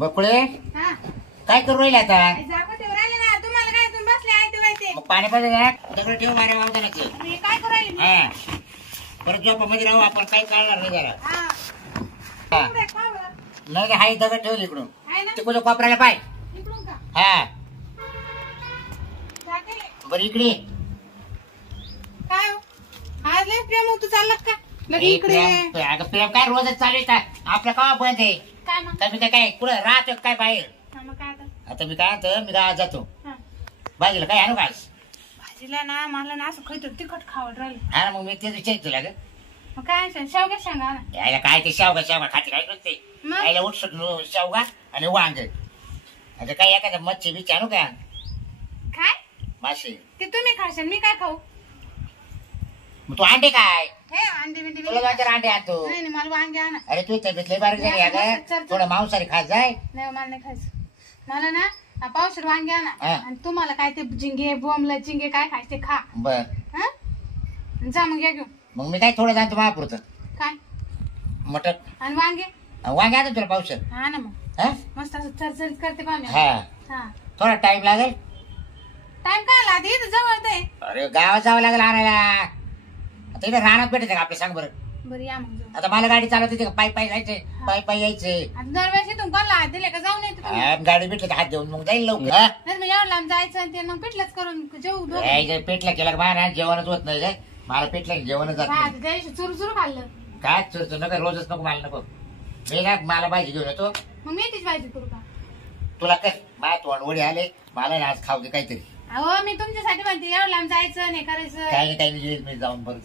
बकुळे हा काय करू राहिले आता? जागोटीवर राहिले ना तुम्हाला काय तुम्ही बसले आहे ते वाईते मग पाणी पाहिजे दगड ठेव मारे वावदानाचे. हे काय करू राहिले मी? हा परत झोपामध्ये राहू आपण काही काढणार नाही जरा. हा हा. पुढे का बरं? नाही हाही दगड ठेवली इकडून आहे ना तिकडून कोपऱ्याला पाय. इकडून का हा जाते बरं इकडे काय हो? आज लय प्रेम होतो चालला का लगे इकडे प्रेम अगं प्रेम काय रोजच चालू आहे का? आपलं का बंद आहे काय मग का? मी काय कुठं राहतो काय बाहेर? हा, मग काय आता मी काय म्हणतो मी गावात जातो हा. भाजीला काय आणू का आज? भाजीला ना मला ना असं खायचं तिखट खावड राहिलं हा ना मग मी तेच विचारित तुला ग मग काय आणशील? शेवग्या शेंगा ना यायला काय ते शेवगा खाते काय नसते मग यायला उठसट शेवगा आणि वांग आता काय एखादं मच्छी बिच्छी आणू का? काय मासे ते तुम्ही खाशाल मी काय खाऊ मग तू अंडे काय हे अंडे बिंडे तुला दोन चार अंडे आणतो. नाही नाही मला वांगे आणा अरे तू तब्येत लय बारीक झाली चल, अगं चल. थोडं मांसाहारी खात जाय. नाही मला नाही खायचं मला ना पावशेर वांगे आणा हा. आणि तुम्हाला काय ते झिंगे बोंबला चिंगे काय खायचे ते खा बर हा जा मग या घेऊन मग मी काय थोडं जाणतो महापुरतं काय मटन आणि वांगे वांगे आणतो तुला पावशेर. हा ना मग हा मस्त असं चरचरीत करते पहा मी हा हा थोडा टाइम लागेल. टाइम काय आला आधी इथं जवळ ते अरे गावात जावं लागेल आणायला. आता इकडे रानात भेटायचं का आपल्या सांग बरं? बरं या मग जाऊ आता मला गाडी चालवते ते पायी पायी जायचे पायी पायी यायचे. आता दरवेळेस इथून कोणाला हात दिले का जाऊन येते तुम्ही हा, गाडी भेटली तर हात देऊन मग जाईल लवकर. हा? नाही मग एवढं लांब जायचं आणि ते मग पिठलंच करून जेऊ दोघं. यायचं पेटला केला का बाहेर जेवणच होत नाही काय मला पेटलं जेवणच जात नाही. त्या दिवशी चुरू चुरू खाल्लं काय चुरतो नका रोजच नको मला नको. मी ना मला भाजी घेऊन येतो मग मी तीच भाजी करू का तुला काय माझ्या तोंडवडी आले मला ना आज खाऊ दे काहीतरी. अहो मी तुमच्यासाठी म्हणते एवढं लांब जायचं नाही करायचं काही नाही येईल मी जाऊन परत.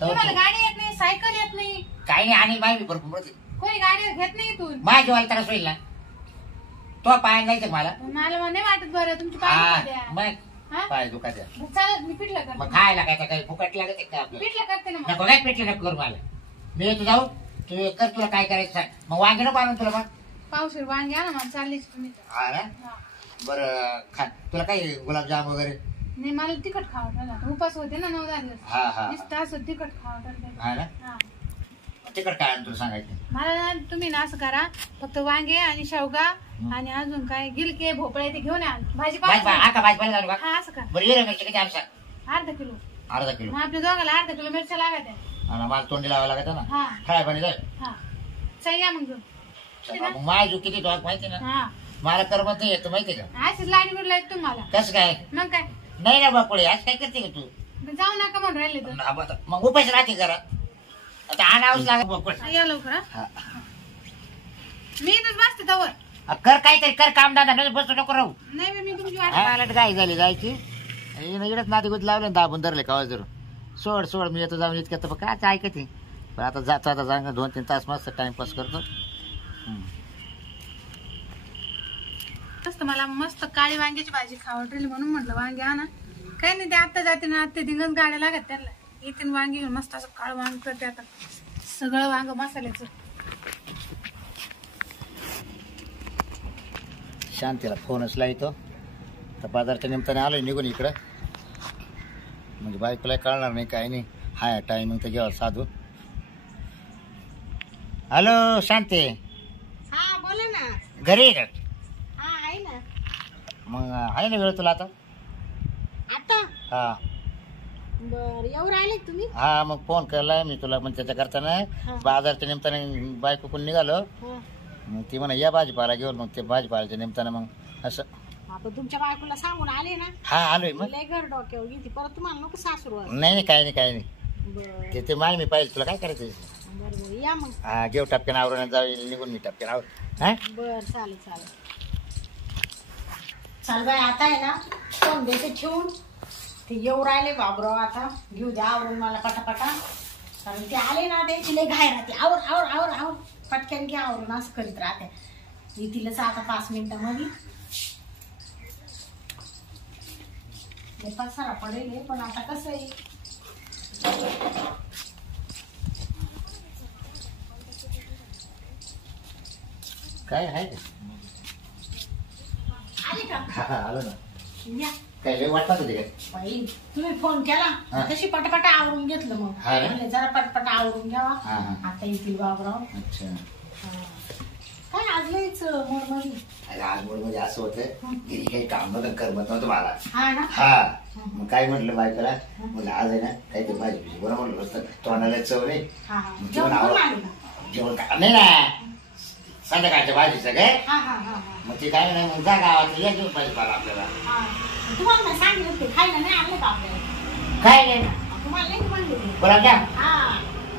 तुम्हाला गाडी येत नाही सायकल येत नाही काही नाही आणि माहिती भरपूर कोणी गाडी घेत नाही इथून माझ्या जेवायला त्रास होईल ना तो पाय जायचं मला. मला मग नाही वाटत बरं तुमची पाय हा द्या मग हा? पाय दुखायचं मग चालत मी पिठलं करते मग खायला काय काही फुकट लागत का आपलं? पिठलं करते ना मग नको काय पेटलं नको करू मला. मी येतो जाऊ तू कर तुला काय करायचं सांग. मग वांगे नको आणून तुला मग. पावशेर वांगे आणा मला चाललीच तुम्ही हा ना हा. बरं खा तुला काही गुलाबजाम वगैरे. नाही मला तिखट खावं लागलं उपास होते ना 9-10 दिवस हा हा नुसतं असं तिखट खावं लागलं हा ना हा. तिकड काय आणून तुला सांगायचं. मला ना तुम्ही ना असं करा फक्त वांगे आणि शेवगा आणि अजून काय गिलके भोपळे ते घेऊन या भाजी आता भाजीपाला झालो का हा असं करा बरं हिरव्या मिरची किती आणसा? अर्धा किलो अर्धा किलो. मग आपल्या दोघाला अर्धा किलो मिरच्या लागत आहे आणि मला तोंडी लावावं लागत ना हा खाय पाणी जाय. हा चल या मग घेऊन. मग माझी किती तो माहिती ना हा मला करमत नाही येत माहिती का? अशीच लाईन बिडला तुम्हाला कसं काय मग काय नाही ना बापुळे आज काय करते का तू? जाऊ नका म्हणून राहिले तर मग उपास राहते जरा आता आणावंच लागत बापुळ. या लवकर हा. मी इथंच बसते तवर कर काहीतरी कर काम दादा नाही बसू नको राहू. नाही मी तुमची वाट मला गाय झाली जायची इकडच नाते गुत लावले ना दाबून धरले का जर सोड सोड मी येतो जाऊन इतक्यात तर काय ऐकते पण आता जातो आता जागा 2-3 तास मस्त टाइमपास करतो. मस्त मला मस्त काळी वांग्याची भाजी खावटली म्हणून म्हटलं वांगे आणा काही नाही ते आता जाते ना आता दिंगण गाड्या लागत त्यांना येते वांगी घेऊन मस्त असं काळ वांग करते आता सगळं वांग मसाल्याचं. शांतीला फोनच लावतो तर बाजारच्या निमित्ताने आलोय निघून इकडं म्हणजे बायकोला कळणार नाही काय नाही हाय टायमिंग तर घ्यावं साधू. हॅलो शांती हा बोला ना घरी आहे का? हा आहे ना मग आहे ना वेळ तुला आता? आता हा बर येऊ राहिले तुम्ही हा मग फोन केलाय मी तुला मग त्याच्या करताना बाजारच्या निमित्ताने बायको कोण निघालो मग ती म्हणा या भाजीपाला घेऊन मग ते भाजीपाल्याच्या निमित्तानं मग असं. आपण तुमच्या बायकोला सांगून आले ना हा आलोय मग. लय घर डोक्यावर घेते परत तुम्हाला नको सासरू नाही नाही काही नाही काही नाही बर ते माय मी पाहिजे तुला काय करायचं. बर या मग हा घेऊ टपक्यान आवरून जाऊ निघून मी टपक्यान आवर. हा बर चालेल चालेल चाल बाय आता आहे ना फोन देते ठेवून ते येऊ राहिले बाबराव आता घेऊ द्या आवरून मला पटापटा कारण ते आले ना त्यांची लय घाय राहते आवर आवर आवर आवर पटकन घ्या आवरून असं करीत राहते येतीलच आता 5 मिनिटांमध्ये. पसारा पडेल पण आता कसं आहे काय आहे आले का आलो ना या काय लय वाटत होते काय? बाई तुम्ही फोन केला तशी पटापटा आवरून घेतलं मग हा ना? म्हणले जरा पटपटा आवरून घ्यावा हा, हा. आता येतील बाबराव. अच्छा काय आज लईच मोडमोडी. अरे आज मूड म्हणजे असं होतं की काही काम नव्हतं करमत नव्हतं मला. हा ना. हा मग काय म्हटलं बायकोला म्हणलं आज आहे ना काही ते भाजी पिशी बरं म्हटलं बसतं तोंडाला चव नाही. हा हा मग जेवण जेवण करून आवड आले का? जेवण का नाही ना संध्याकाळच्या भाजीचं काय हा हा हा हा मग ते काय नाही मग जा गावात या घेऊन भाजीपाला आपल्याला. हा तुम्हाला नाही सांगितलं ते खायला नाही आणलं का आपल्याला? काय नाही तुम्हाला नाही म्हणले ते. गुलाबजाम हा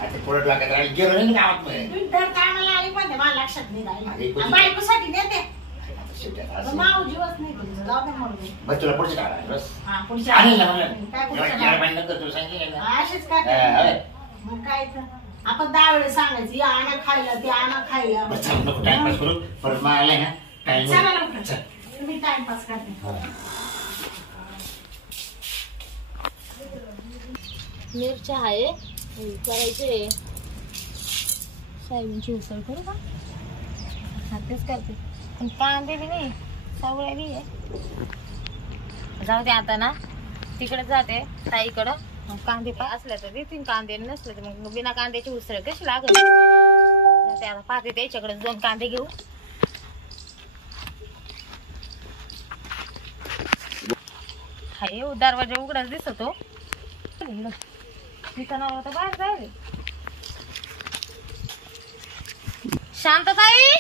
आता पुढे डोक्यात राहिली गेलो नाही ना गावात मध्ये. तुम्ही दर टायमाला आले पण ते मला लक्षात नाही अरे, राहिलं. कुठे- बायकोसाठी नेते आता शेवटी आता पण असं. नाव जीवच नाही तुमचं. जाऊ दे म्हणून. बरं तुला पुढचं काय आहे? बस हा पुढच्या आणलं ना म्हणलं काय पुढच्या जेवण पाणी नको तुला सांगितलं ना. असेच काय होय. करते? मग काय तर आपण 10 वेळेस सांगायचं या आणा खायला ते आणा खायला. बरं चल नको टाइमपास करू परत मग आलाय ना टाइम चला लवकर. चल. मी टाइमपास करते. मिरच्या आहे करायचे सोयाबीनची उसळ करू का हा तेच करते पण कांदे बी नाही सावळ्या बी आहे जाऊ दे आता ना तिकडे जाते ताईकडं मग कांदे असले तर देतील कांदे नसले तर मग बिना कांद्याची उसळ कशी लागल जाते आता पाहते त्याच्याकडे 2 कांदे घेऊ हाय दरवाजा उघडाच दिसतो तिथं नाव तर बाहेर जाईल शांतताई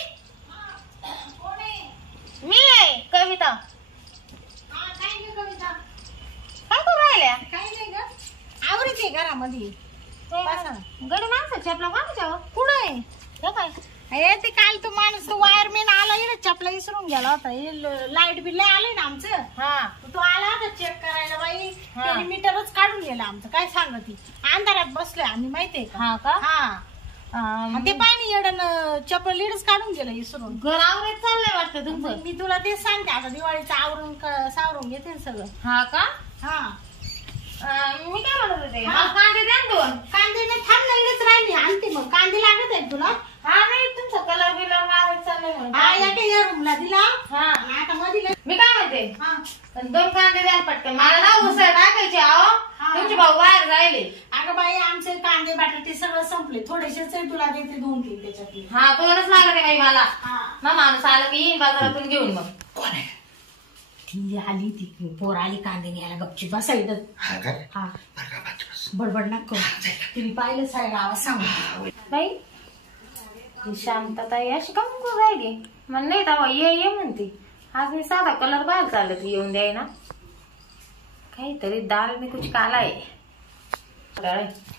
मी आहे कविता हा, काय नाही कविता. काय करू राहिल्या काय नाही ग. आवडते घरामध्ये. बसा ना. गडी माणसं चपला कोणाच्या कुठं आहे? हे काय हे ते काल तो माणूस तो वायरमॅन आला इकडे चपला विसरून गेला होता. लाईट बिल आले ना आमचं. हा तो आला होता चेक करायला बाई. हा. त्याने मीटरच काढून गेला आमचं. काय सांगती अंधारात बसलोय आम्ही माहितीये का. हा का हा आणि ते पाणी येडन चपल लीडच काढून गेलं विसरून. घर आवडत चाललंय वाटतं तुमचं मी तुला तेच सांगते आता दिवाळीचं आवरून सावरून घेते ना सगळं. हा का हा मी काय म्हणत होते हा. मला कांदे द्या ना 2 कांदे नाही थांब ना इकडेच राहिली आणते मग. कांदे लागत आहेत तुला. हा नाही तुमचा कलर बिलर मारायचं चाललंय म्हणून हा या रूमला दिला. हा आणि आता मध्ये मी काय म्हणते हा पण 2 कांदे द्या ना पटकन मला ना उसळ टाकायची आहो हा. तुमचे भाऊ बाहेर राहिले अगं बाई आमचे कांदे बटाटे सगळं संपले. थोडेसेच आहे तुला देते 2-3 त्याच्यातले. हा 2च लागत आहे बाई मला हा मग माणूस आला की येईन बाजारातून घेऊन मग कोण आहे ती आली ती पोर आली कांदे न्यायला गपची बसायचं. हा काय हा बरं का बाजू बस. बडबड नको. तिने पाहिलं साहेब आवाज सांगू. बाई ही शांतताई अशी का म्हणून राहिली मला नाही तेव्हा ये म्हणते आज मी साधा कलर बाहेर चालत येऊन द्याय ना काहीतरी दाल मी कुछ काला आहे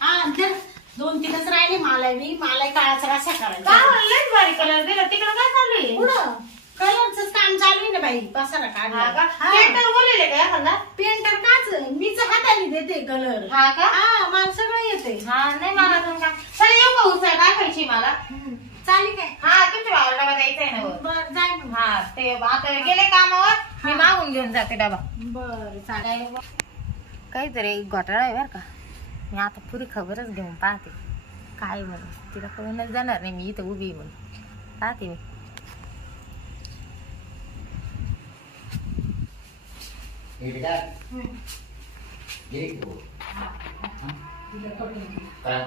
हा तर 2-3च राहिले. मला काळाचा रसा करायचा. लयच भारी कलर दिला तिकडे काय चालू पुढं कलरच काम चालू आहे ना बाई. बसायला काढला. पेंटर बोलले का एखादा पेंटर काच मीच हाताने देते कलर. हा का हा मला सगळं येते. हा नाही मला अजून काय चला येऊ का उसळ टाकायची मला चालेल काय. हा तुमच्या भावाला डबा द्यायचा आहे ना वर. बर जाय मग. हा ते आता गेले कामावर मी मागून घेऊन जाते डबा बर चालेल. काहीतरी घोटाळा आहे बरं का मी आता पुरी खबरच घेऊन पाहते काय म्हणून तिला कळूनच जाणार नाही मी इथं उभी म्हणून पाहते मी हे बेटा गेली की तू? तिला कपडे दे. काय?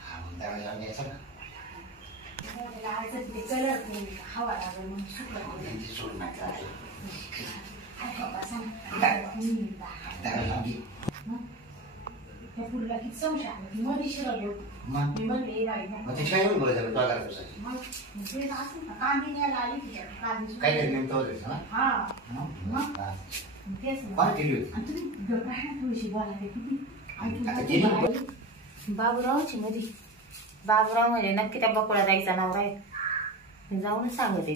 हा, मग दरवाजा लावून घ्यायचा ना. ते कलर हवा लागेल म्हणून सुकलं. त्यांची सोड नका. काय बाबा सांग. दरवाजा लावून घे. त्या पुढला किती संशय आला. मध्ये शिरलो. मग मी म्हणले हे बाई मग तिची काय एवढी बोलायचं तुला करायचं मग ते असं ना कांदे न्यायला आली तिच्याकडे. कांदे काय तरी नेमकं होतं ना. हा मग तेच ना. कोण केली होती? आणि तुम्ही गप्प आहे ना थोडीशी बोलायला किती. आणि आता तुम्ही गेली बाई- बाबूरावची मध्ये बाबूराव म्हणजे नक्की त्या बकुळा जायचा नवरा आहे मी जाऊनच सांगते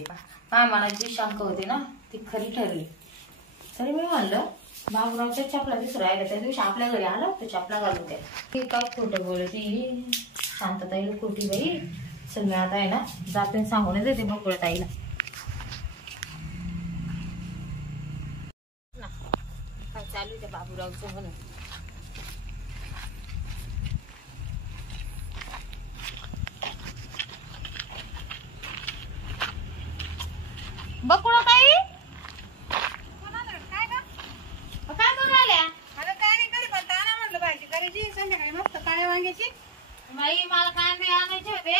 का मला जी शंका होती ना ती खरी ठरली तरी मी म्हणलं बाबूरावच्या चपला दिसू राहिल्या त्या दिवशी आपल्या घरी आलं तर चपला घालून द्या ती काय खोटं बोलती शांतताईला खोटी बाई चल मी आता आहे ना जाते सांगूनच येते बकुळा ताईला काय चालू आहे त्या बाबूरावचं म्हणून बकुळा ताई काय करू राहिल्या आता काय नाही कधी म्हणता ना म्हणलं भाजी करायची संध्याकाळी मस्त काळ्या वांग्याची बाई मला कांदे आणायचे होते.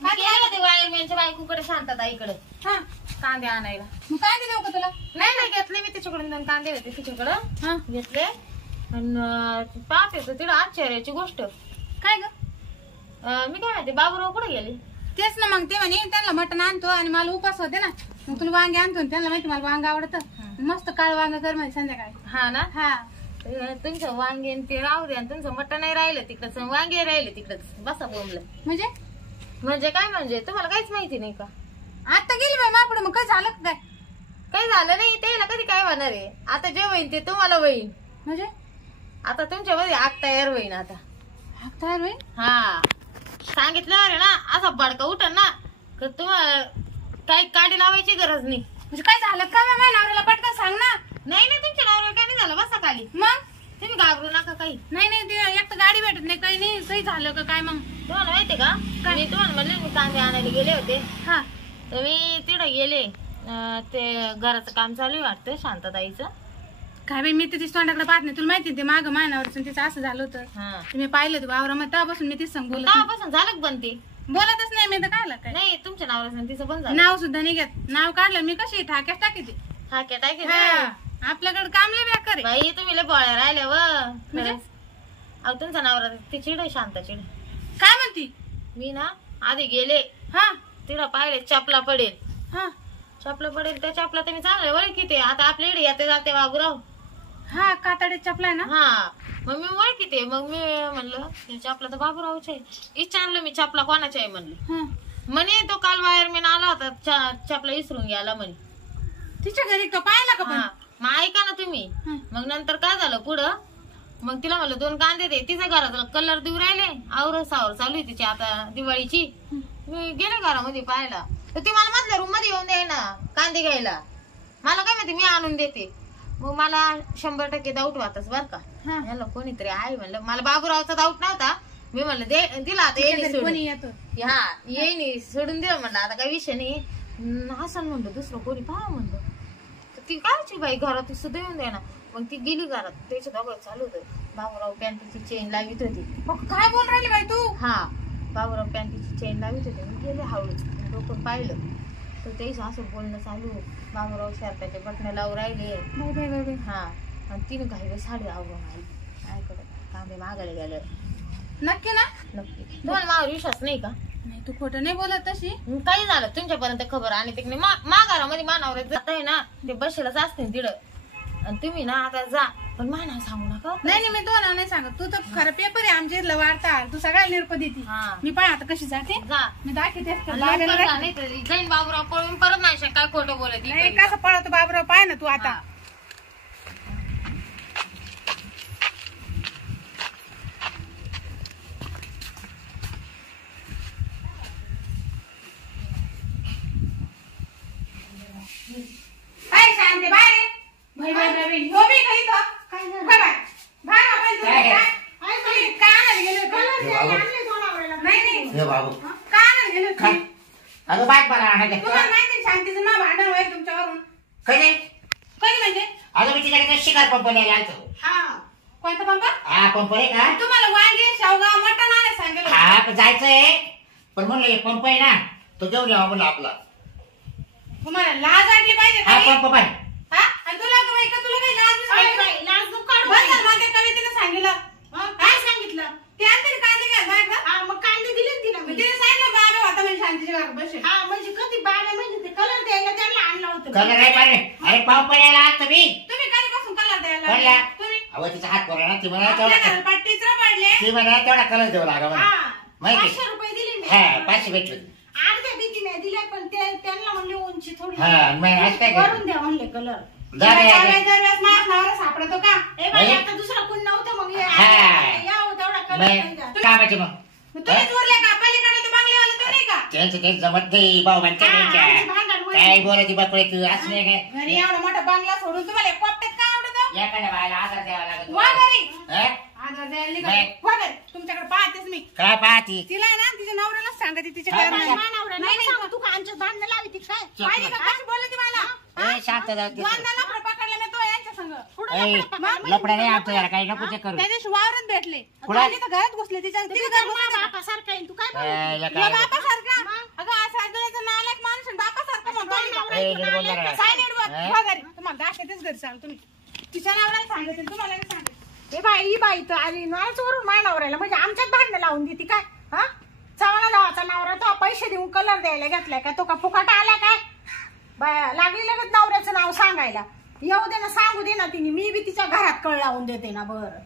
मी गेले होते वायरमॅनच्या बायकोकडे शांतताईकडे हा कांदे आणायला. मग कांदे देऊ का तुला? नाही नाही घेतले मी तिच्याकडून 2 कांदे होते तिच्याकडं. हा घेतले आणि पाहते तर तिला आश्चर्याची गोष्ट. काय ग? मी काय माहिती बाबूराव कुठे गेले. तेच ना मग ते म्हणे त्यांना मटण आणतो आणि मला उपास होते ना मग तुला वांगे आणतो त्यांना माहिती मला वांग आवडतं मस्त काळ वांग कर म्हणजे संध्याकाळी. हा ना. हा तुमचं वांगे ते राहू द्या तुमचं मटण नाही राहिलं तिकडच वांगे राहिले तिकडच बसा बोंबलं. म्हणजे काय म्हणजे तुम्हाला काहीच माहिती नाही का? आता गेली बाई मापुढे मग काय झालं काय? काही झालं नाही त्याला कधी काय होणार आहे. आता जे होईल ते तुम्हाला होईल. म्हणजे आता तुमच्यामध्ये आग तयार होईल. आता आग तयार होईल? हा सांगितलं अरे ना असा बडका उठन ना तर तुम्हाला काही काडी लावायची गरज नाही. म्हणजे काय झालं का माझ्या नवऱ्याला पटकन सांग ना. नाही नाही तुमच्या नवऱ्याला काय नाही झालं बसा खाली. मग तुम्ही घाबरू नका काही. नाही नाही ते एक तर गाडी भेटत नाही काही नाही काही झालं का काय? मग तुम्हाला माहितीये का मी तुम्हाला म्हणले मी कांदे आणायला गेले होते. हा तर मी तिकडे गेले ते घराचं काम चालू आहे वाटतं शांतताईचं. काय बाई मी तर तिच्या तोंडाकडे पाहत नाही. तुला माहिती ते मागं मानावर तिचं असं झालं होतं. हा मी पाहिलं ते वावरामध्ये तेव्हापासून मी तीच सांग बोलत तेव्हापासून झालं का बंद ते? बोलतच नाही मी तर काय नाही तुमच्या नावाला तिचं बंद झालं. नाव सुद्धा नाही घेत. नाव काढलं मी कशी ठाक्यात टाकी ते हा काय टाकी आपल्याकडे काम लय बेकार आहे. बाई तुम्ही लय बोळ्या राहिल्या व म्हणजे? अहो तुमचा नवरा ती चिड शांत चिड. काय म्हणती? मी ना आधी गेले हा तिला पाहिले चपला पडेल. हा चपला पडेल त्या चपला तुम्ही चांगले ओळखी ते आता आपल्याकडे येते जाते बाबूराव. हा कातडे चपलाय ना. हा मग मी ओळखीते. मग मी म्हणलं चपला तर बाबूरावचे विचारलं मी चपला कोणाचे आहे म्हणलं. म्हणे तो काल वायरमॅन आला होता चपला विसरून गेला म्हणे. तिच्या घरी का पाहिला का? पण मग ऐका ना तुम्ही. मग नंतर काय झालं पुढं मग तिला म्हणलं 2 कांदे दे. तिच्या घरात कलर देऊ राहिले आवर सावर चालू आहे तिची आता दिवाळीची. मी गेले घरामध्ये पाहायला तर ती मला मधल्या रूम मध्ये येऊन द्याय ना कांदे घ्यायला. मला काय माहिती मी आणून देते. मग मला 100% डाऊट वाटच बर का. याला कोणीतरी आहे म्हणलं. मला बाबूरावचा डाऊट नव्हता. मी म्हणलं दिला आता येईन हा येईन सोडून दिलं म्हणलं आता काही विषय नाही. हसन म्हणलं दुसरं कोणी पहा म्हणलं. ती कायची बाई घरात सुद्धा येऊन द्या ना. मग ती गेली घरात त्याच्या दोघं चालू होतं. बाबूराव पॅन्टीची चेन लावित होती. काय बोल राहिली बाई तू? हा बाबूराव पॅन्टीची चेन लावित होते. मी गेले हळूच डोकं पाहिलं तर तेच असं बोलणं चालू. बाबूराव शर्टाचे बटणं लावून राहिले. हा आणि तिने घाईला साडी आवडून आली. काय करत कांदे मागायला गेलं. नक्की ना? नक्की. तुम्हाला माझ्यावर विश्वास नाही का? नाही तू खोटं नाही बोलत तशी. काही झालं तुमच्यापर्यंत खबर आणि तिकडे माघारामध्ये मानावर जात आहे ना ते बसेलच असते तिकडं. आणि तुम्ही ना आता जा पण मानावर सांगू नका. नाही मी तो नाव नाही सांगत. तू तर खरं पेपर आहे आमच्या इथलं वार्ता. तू सगळ्या निरप देते. मी पाय आता कशी जाते जा मी दाखवते. जाईन बाबूराव पळून परत नाही काय खोटं बोलत. कसं पळतो बाबूराव पाय ना तू आता. अगं बाईक मला शांतीचं नाव भांडण होईल तुमच्यावरून. कधी कधी म्हणजे? अगं मी तिच्याकडे शिकार पंप न्यायला आलतो. हा कोणता पंप? हा पंप आहे का? तुम्हाला वांगे शेवगा मटण आले सांगितलं. हा जायचंय पण म्हणलं एक पंप आहे ना तो घेऊन यावा म्हणलं आपला. तुम्हाला लाज वाटली पाहिजे. हा पंप पाहिजे. हा आणि तुला काही लाज कवितेने सांगितलं. काय सांगितलं? ते आणते कांदे घ्या. मग कांदे दिले तिला. तिने सांगितलं बाबा होता म्हणजे शांतीच्या घरात बसेल. हा म्हणजे कधी बाबा म्हणजे ते कलर द्यायला त्यांना आणला होता. कलर आहे पाहिजे. अरे पंप न्यायला आलतो मी. तुम्ही कधीपासून कलर द्यायला तुम्ही? अहो तिचा हात पडला ना ती म्हणा तेवढा पट्टीच पडले. ती म्हणा तेवढा कलर देऊ लागा माहिती. 500 रुपये दिले मी. हा 500 भेटले. अर्ध्या भीतीने दिले पण त्यांना म्हणले उंची थोडी हा मग आज काय करून द्या म्हणले कलर. सापडतो का? आता दुसरा कोण नव्हतं मग तेवढा कलर कामाचे मग तुम्हीच उरले का? पलीकडे ते बंगलेवाले तो नाही का? त्यांचं तेच जमत नाही भाऊ म्हणते काय बोलायची बापडे तू असं नाही काय. घरी एवढा मोठा बंगला सोडून तुम्हाला कोपऱ्यात काय आवडतं? एखाद्या बायला आधार द्यावा लागत. वा घरी आधार द्यायला वा घरी. तुमच्याकडे पाहतेच मी. काय पाहती? तिला ना तिच्या नवऱ्यालाच सांगते तिच्याकडे नाही तू आमच्याच भांडण लावी ती काय पाहिजे का? कशी बोलली ती मला? शांत पकडलं मी तो यांच्या संग. लपडा नाही आमचं याला काही नको चेक करू त्या दिवशी वावरात भेटले कुठं? आणि तर घरात घुसले तिच्या बापासारखा आहे तू काय याला काय बापासारखा अगं असं आजोळ्याचा नालायक माणूस आणि बापासारखा म्हणतो आम्ही. ए, नीट बोल जरा. काय नीट बोल? हो घरी तुम्हाला दाखवतेच घरी सांग तुम्ही तिच्या नावाला सांगते तुम्हाला नाही सांगते. हे बाई ही बाई तर आली नाच वरून माय नवऱ्याला म्हणजे आमच्यात भांडणं लावून देते काय हा चावला जावाचा नवरा तो पैसे देऊन कलर द्यायला घेतलाय का तो का फुकाट आला काय बाया लागली लगेच नवऱ्याचं नाव सांगायला येऊ दे ना सांगू दे ना तिने मी बी तिच्या घरात कळ लावून देते ना बरं